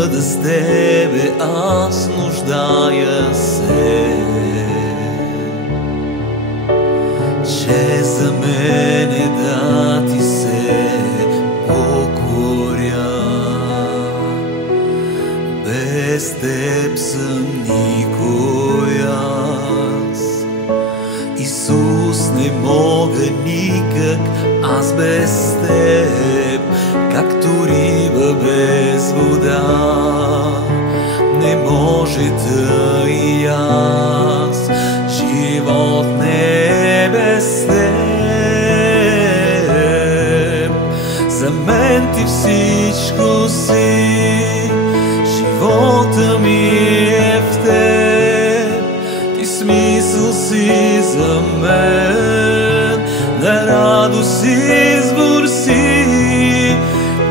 бъда с тебе, аз нуждая се, че за мене да ти се покоря. Без теб съм никой аз, Исус, не мога никак аз без теб, както риба без вода. Не може и аз, живот не е без теб. За мен ти всичко си, живота ми е в теб. Ти смисъл си за мен, на радост избор си.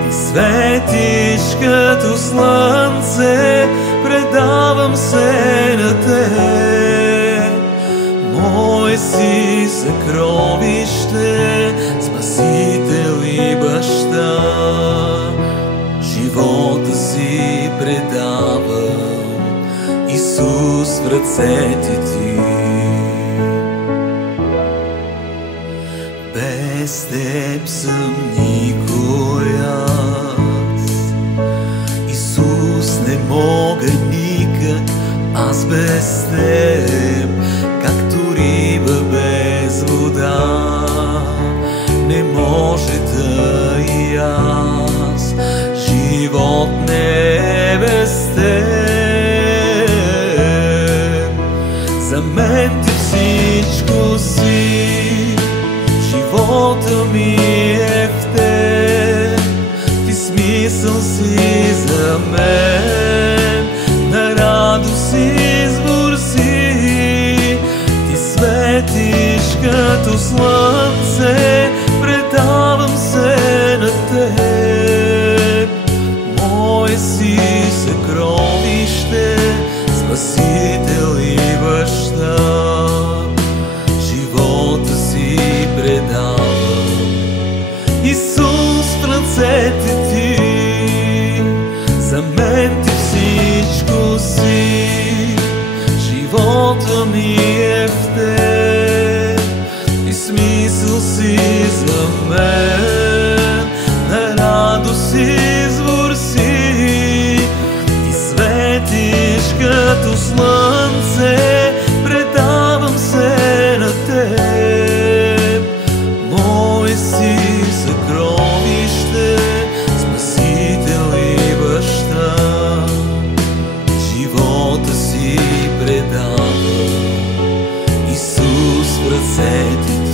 Ти светиш като слънце, предавам се на теб. Мое си съкровище, Спасител и Баща. Живота си предавам, Исус, в ръцете ти. Без теб съм никой аз, Исус, не мога никак аз без теб, както риба без вода. Не може и аз, живот не е без теб. За мен ти всичко си, живота ми е в теб. Ти смисъл си за мен, на радост избор си. Ти светиш като слънце, предавам се на теб. Мое си съкровище, Спасител и Баща. Живота си предавам, Исус, в ръцете ти. За мен ти всичко си, живота ми е в теб. И смисъл си за мен, на радост извор си. Ти светиш като слънце, предавам се на теб. Мое си съкровище, Спасител и Баща. Живота си предавам, Исус, в ръцете ти.